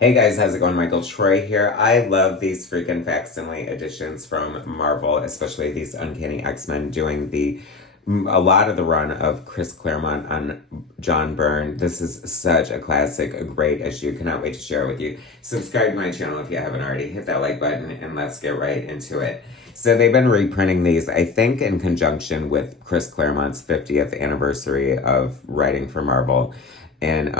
Hey guys, how's it going? Michael Troy here. I love these freaking facsimile editions from Marvel, especially these Uncanny X-Men doing a lot of the run of Chris Claremont on John Byrne. This is such a classic, a great issue. Cannot wait to share it with you. Subscribe to my channel if you haven't already. Hit that like button and let's get right into it. So they've been reprinting these, I think, in conjunction with Chris Claremont's 50th anniversary of writing for Marvel. And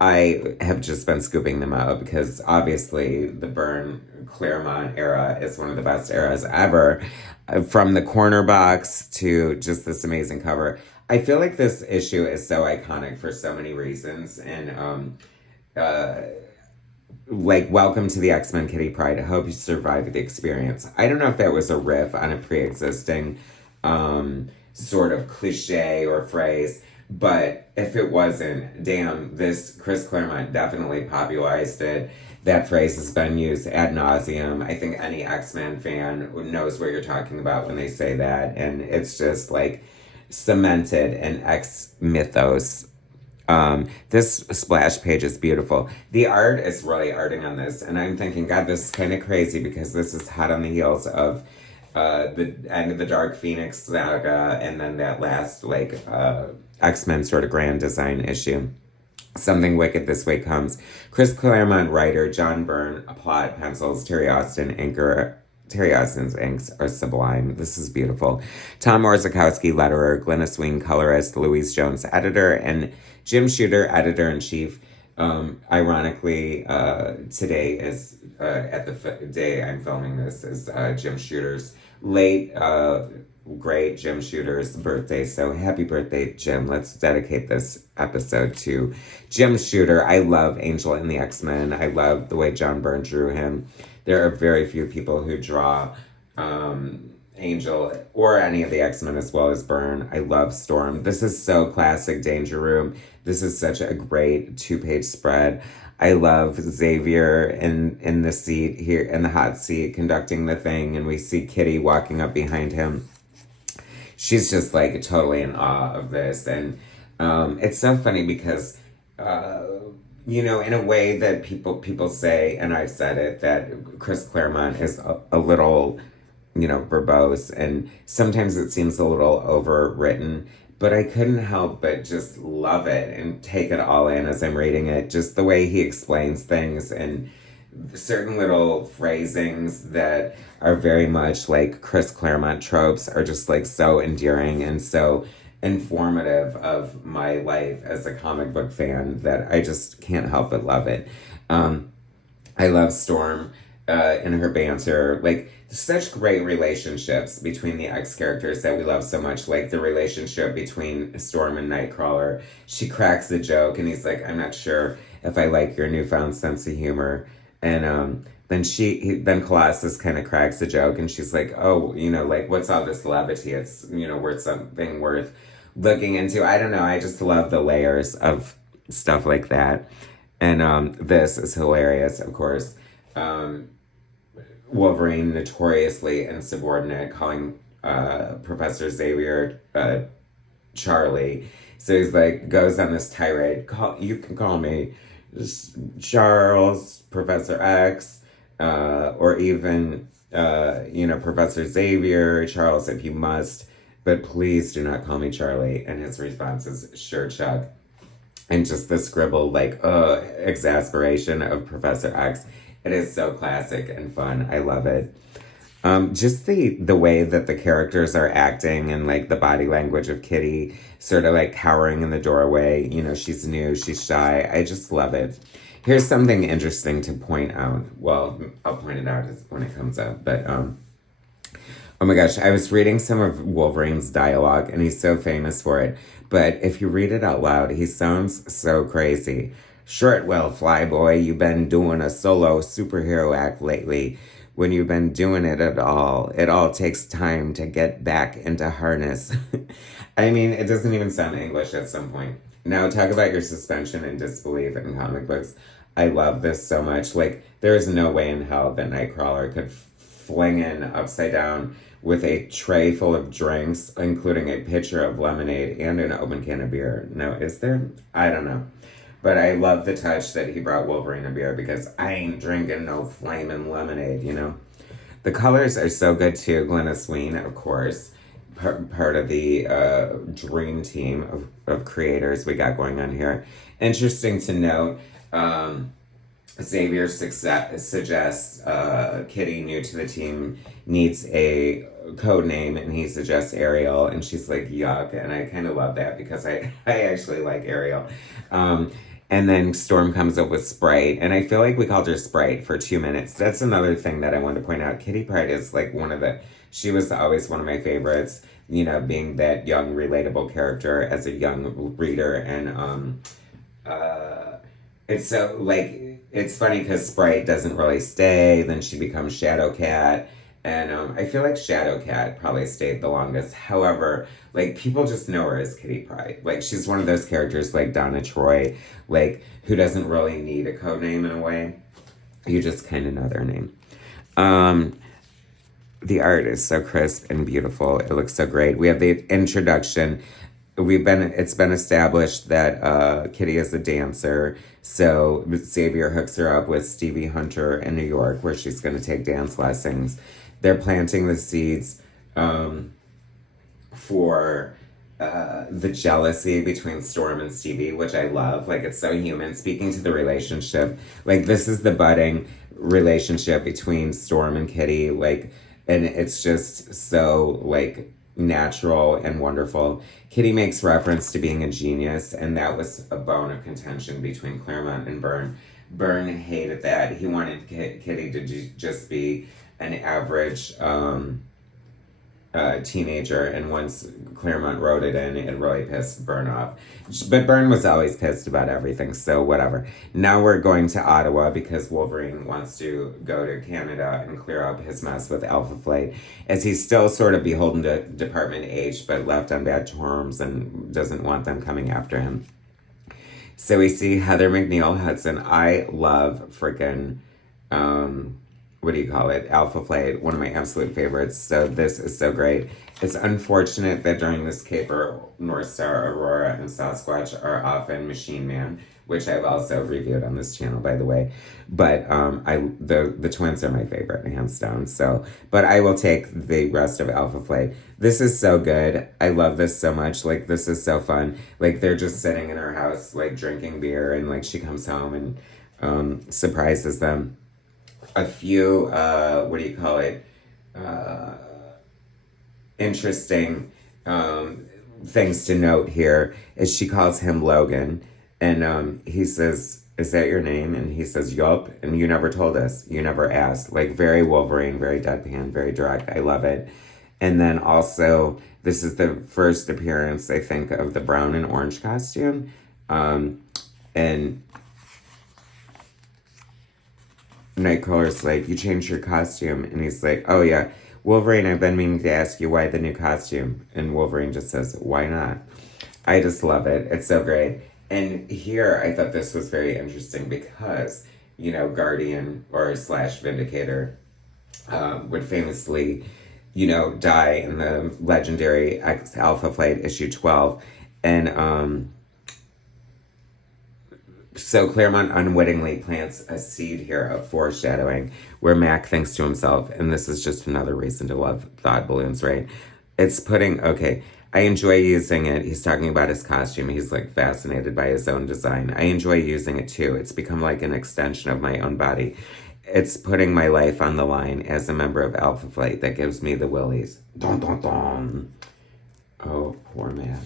I have just been scooping them out because obviously the Byrne Claremont era is one of the best eras ever. From the corner box to just this amazing cover. I feel like this issue is so iconic for so many reasons. And uh, like, welcome to the X-Men Kitty Pryde. I hope you survived the experience. I don't know if that was a riff on a pre-existing sort of cliche or phrase. But if it wasn't, damn, this Chris Claremont definitely popularized it. That phrase has been used ad nauseum. I think any X-Men fan knows what you're talking about when they say that. And it's just like cemented in X mythos. This splash page is beautiful. The art is really arting on this. And I'm thinking, God, this is kind of crazy because this is hot on the heels of the end of the Dark Phoenix saga and then that last, X-Men sort of grand design issue. Something Wicked This Way Comes. Chris Claremont writer, John Byrne, plot, pencils, Terry Austin, anchor. Terry Austin's inks are sublime. This is beautiful. Tom Orzechowski, letterer, Glynis Wein, colorist, Louise Jones, editor, and Jim Shooter, editor-in-chief. Ironically, today is, at the day I'm filming this, is Jim Shooter's late, great Jim Shooter's birthday. So happy birthday, Jim. Let's dedicate this episode to Jim Shooter. I love Angel in the X-Men. I love the way John Byrne drew him. There are very few people who draw Angel or any of the X-Men as well as Byrne. I love Storm. This is so classic Danger Room. This is such a great two-page spread. I love Xavier in the seat here, in the hot seat, conducting the thing, and we see Kitty walking up behind him. She's just like totally in awe of this. And it's so funny because, in a way that people say, and I've said it, that Chris Claremont is a little, verbose. And sometimes it seems a little overwritten. But I couldn't help but just love it and take it all in as I'm reading it. Just the way he explains things and certain little phrasings that are very much like Chris Claremont tropes are just like so endearing and so informative of my life as a comic book fan that I just can't help but love it. I love Storm and her banter. Like, such great relationships between the X characters that we love so much. Like the relationship between Storm and Nightcrawler. She cracks the joke and he's like, I'm not sure if I like your newfound sense of humor. And then Colossus kind of cracks the joke and she's like, oh, what's all this levity? It's, worth something worth looking into. I don't know. I just love the layers of stuff like that. And this is hilarious, of course. Wolverine, notoriously insubordinate, calling Professor Xavier Charlie. So he's like, goes on this tirade. You can call me Charles, Professor X, or even, Professor Xavier, Charles, if you must. But please do not call me Charlie. And his response is, sure, Chuck. And just the scribbled, exasperation of Professor X. It is so classic and fun. I love it. Just the way that the characters are acting and like the body language of Kitty sort of like cowering in the doorway. She's new, she's shy. I just love it. Here's something interesting to point out. Well, I'll point it out when it comes up. But, oh my gosh, I was reading some of Wolverine's dialogue and he's so famous for it. But if you read it out loud, he sounds so crazy. Shortwell, Flyboy, you've been doing a solo superhero act lately. When you've been doing it at all, it all takes time to get back into harness. I mean, it doesn't even sound English at some point. Now, talk about your suspension and disbelief in comic books. I love this so much. Like, there is no way in hell that Nightcrawler could fling in upside down with a tray full of drinks, including a pitcher of lemonade and an open can of beer. Now, is there? I don't know. But I love the touch that he brought Wolverine a beer because I ain't drinking no flaming lemonade, you know? The colors are so good too. Glynis Wein, of course, part of the dream team of creators we got going on here. Interesting to note, Xavier suggests Kitty, new to the team, needs a code name, and he suggests Ariel, and she's like, yuck. And I kind of love that because I actually like Ariel. And then Storm comes up with Sprite, and I feel like we called her Sprite for 2 minutes. That's another thing that I wanted to point out. Kitty Pryde is like she was always one of my favorites, you know, being that young, relatable character as a young reader. And it's so, like, it's funny because Sprite doesn't really stay, then she becomes Shadowcat. And I feel like Shadowcat probably stayed the longest. However, like, people just know her as Kitty Pryde. Like, she's one of those characters like Donna Troy, like, who doesn't really need a code name in a way. You just kind of know their name. The art is so crisp and beautiful. It looks so great. We have the introduction. It's been established that Kitty is a dancer. So Xavier hooks her up with Stevie Hunter in New York, where she's going to take dance lessons. They're planting the seeds for the jealousy between Storm and Stevie, which I love. Like, it's so human. Speaking to the relationship, like, this is the budding relationship between Storm and Kitty. Like, and it's just so, like, natural and wonderful. Kitty makes reference to being a genius, and that was a bone of contention between Claremont and Byrne. Byrne hated that. He wanted Kitty to just be an average teenager, and once Claremont wrote it in, it really pissed Byrne off. But Byrne was always pissed about everything, so whatever. Now we're going to Ottawa because Wolverine wants to go to Canada and clear up his mess with Alpha Flight, as he's still sort of beholden to Department H, but left on bad terms and doesn't want them coming after him. So we see Heather McNeil Hudson. I love freaking what do you call it? Alpha Flight, one of my absolute favorites. So this is so great. It's unfortunate that during this caper, North Star, Aurora, and Sasquatch are often Machine Man, which I've also reviewed on this channel, by the way. But the twins are my favorite, hands down. So, but I will take the rest of Alpha Flight. This is so good. I love this so much. Like, this is so fun. Like, they're just sitting in her house, like, drinking beer, and, like, she comes home and surprises them. A few, what do you call it, interesting things to note here is she calls him Logan, and he says, is that your name? And he says, yup, and you never told us. You never asked. Like, very Wolverine, very deadpan, very direct. I love it. And then also, this is the first appearance, I think, of the brown and orange costume. And Nightcrawler's like, you changed your costume. And he's like, oh yeah, Wolverine, I've been meaning to ask you why the new costume. And Wolverine just says, why not? I just love it. It's so great. And here, I thought this was very interesting because, you know, Guardian or / Vindicator would famously, you know, die in the legendary Alpha Flight issue 12. And so Claremont unwittingly plants a seed here of foreshadowing where Mac thinks to himself, and this is just another reason to love thought balloons, right? It's putting, okay, I enjoy using it. He's talking about his costume. He's like fascinated by his own design. I enjoy using it too. It's become like an extension of my own body. It's putting my life on the line as a member of Alpha Flight that gives me the willies. Dun, dun, dun. Oh, poor Mac.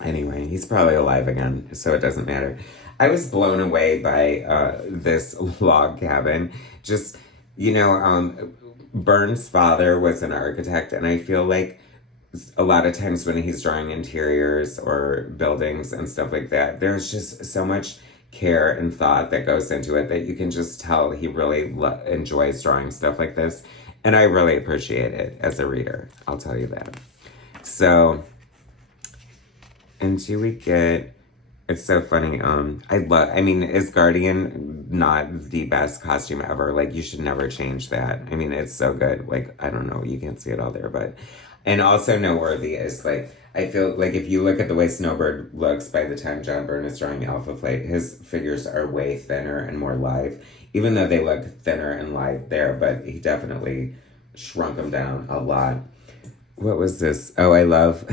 Anyway, he's probably alive again, so it doesn't matter. I was blown away by this log cabin. Just, you know, Byrne's father was an architect, and I feel like a lot of times when he's drawing interiors or buildings and stuff like that, there's just so much care and thought that goes into it that you can just tell he really enjoys drawing stuff like this. And I really appreciate it as a reader. I'll tell you that. So, and do we get... It's so funny. I mean, is Guardian not the best costume ever? Like, you should never change that. I mean, it's so good. Like, I don't know. You can't see it all there, but... And also noteworthy is, like, I feel like if you look at the way Snowbird looks by the time John Byrne is drawing Alpha Flight, his figures are way thinner and more lithe, even though they look thinner and lithe there, but he definitely shrunk them down a lot. What was this? Oh, I love...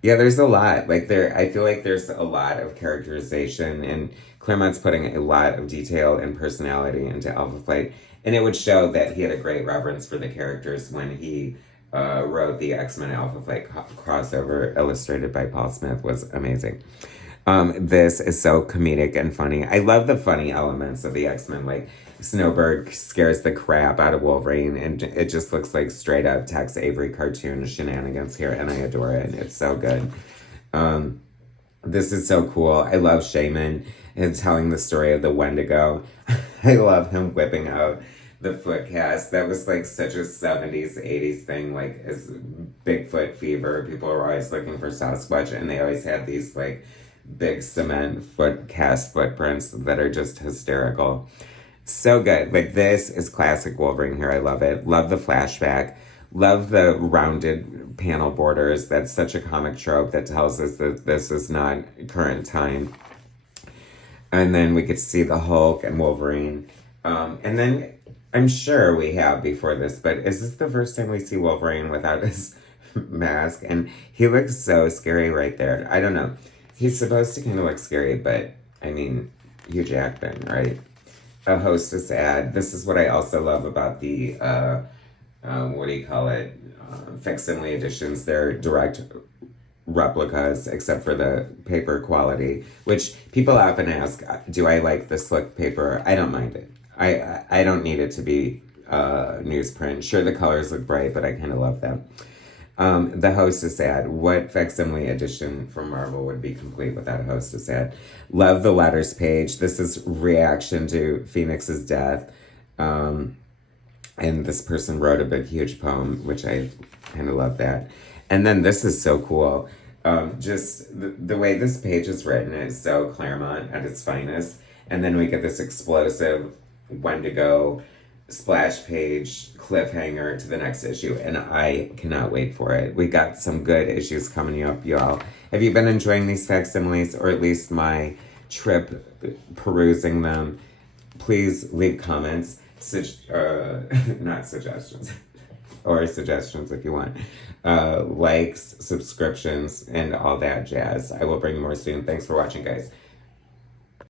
Yeah, there's a lot. Like I feel like there's a lot of characterization, and Claremont's putting a lot of detail and personality into Alpha Flight, and it would show that he had a great reverence for the characters when he wrote the X-Men Alpha Flight crossover illustrated by Paul Smith. Was amazing. This is so comedic and funny. I love the funny elements of the X-Men. Like Snowbird scares the crap out of Wolverine, and it just looks like straight up Tex Avery cartoon shenanigans here, and I adore it. It's so good. This is so cool. I love Shaman and telling the story of the Wendigo. I love him whipping out the foot cast. That was like such a 70s, 80s thing, like as Bigfoot fever. People were always looking for Sasquatch, and they always had these like big cement foot cast footprints that are just hysterical. So good. Like, this is classic Wolverine here. I love it. Love the flashback. Love the rounded panel borders. That's such a comic trope that tells us that this is not current time. And then we get to see the Hulk and Wolverine. And then I'm sure we have before this, but is this the first time we see Wolverine without his mask? And he looks so scary right there. I don't know. He's supposed to kind of look scary, but I mean, Hugh Jackman, right? A hostess ad. This is what I also love about the, what do you call it? Facsimile editions. They're direct replicas, except for the paper quality, which people often ask, do I like the slick paper? I don't mind it. I don't need it to be newsprint. Sure, the colors look bright, but I kind of love them. The hostess ad. What facsimile edition from Marvel would be complete without a hostess ad? Love the letters page. This is reaction to Phoenix's death. And this person wrote a big, huge poem, which I kind of love that. And then this is so cool. Just the way this page is written is so Claremont at its finest. And then we get this explosive Wendigo splash page cliffhanger to the next issue, and I cannot wait for it. We got some good issues coming up, y'all. Have you been enjoying these facsimiles, or at least my trip perusing them? Please leave comments, not suggestions, or suggestions if you want. Likes, subscriptions, and all that jazz. I will bring more soon. Thanks for watching, guys.